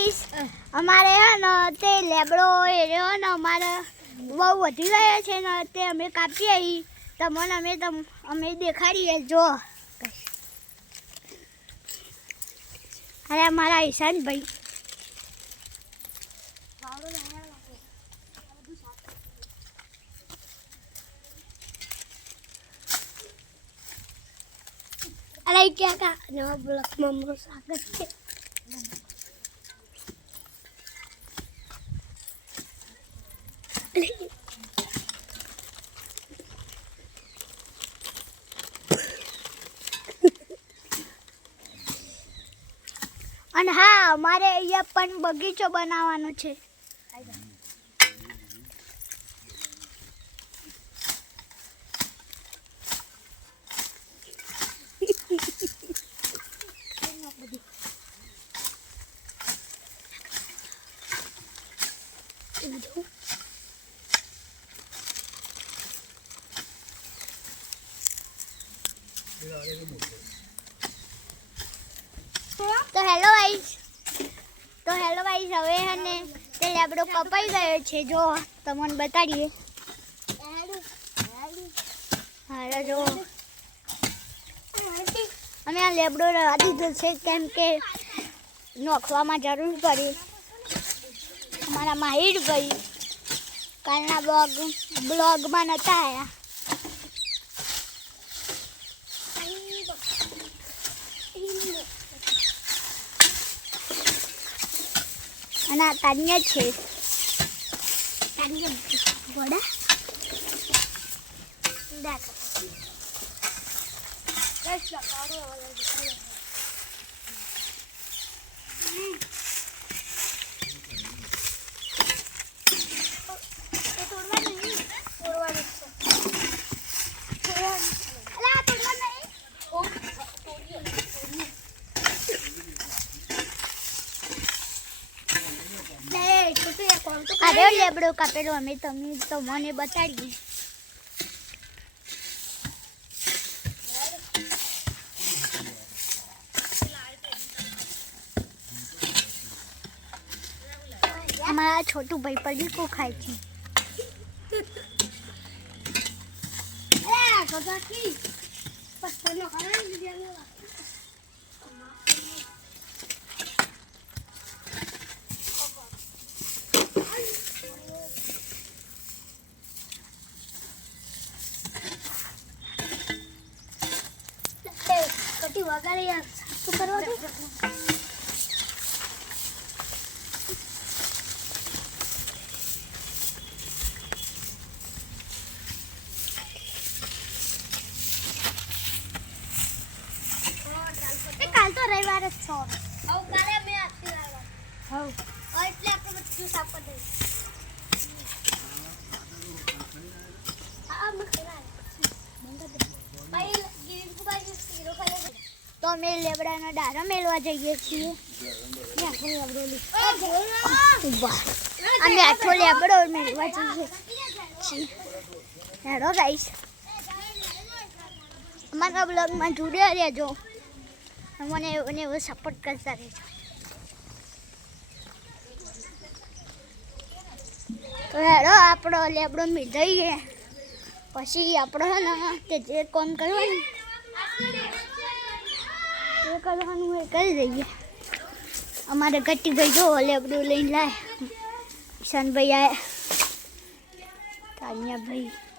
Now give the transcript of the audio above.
Guys हमारे है न ते लेबड़ो ए રહ્યો ને અમારે બહુ વધી ગયા છે ને તે અમે કાપી આવી તમને અમે દેખાડીએ જો અરે અમારા ઈશાન ભાઈ अरे क्या का नवा ब्लॉक में हमरो स्वागत है। અને હા અમારે અહીંયા પણ બગીચો બનાવવાનો છે तो हेलो गाइस હવે હને તે લેબડો કપાઈ ગયો છે જો તમને બતાડીએ હાલો જો અમે આ લેબડો રવા દીધો છે કેમ કે નોખવામાં જરૂર પડી અમારા માહિર ભાઈ કાલના બ્લોગમાં નતા આવ્યા અને આ તાન્ય છે તાન્ય વડા દાખલ अरे लेबड़ो कापेलो हमें તમને બતાડીએ हमारा छोटू भाई पड़ी को खाए छी अरे कदा की पत्तनो खाना दिया कटी वगारे यार तो करवा दो काल तो रविवार જ છો આવ કાલે મે આતી લાવવા હા એટલે આપણે બધું સાફ કરી દઈએ આ મખરા ભાઈ ગીરીન કુબાજી સીરો ખાલે તો અમે લેબડાનો ડારો મેળવા જઈએ છીએ અમે આખો લેબડો મેળવા જઈએ છીએ હેલો ગાઈસ અમારા બ્લોગમાં જોડ્યા રહેજો મને એવો સપોર્ટ કરતા રહેજો તો હેલો આપણો લેબડો મેળ જઈએ પછી આપણો હે ને તે જે કોમ કરવાનું એ કરવાનું એ કરી દઈએ અમારે ગટ્ટી ભાઈ જો લેબડું લઈને લાય ઈશાન ભાઈ આયા તાનિયા ભાઈ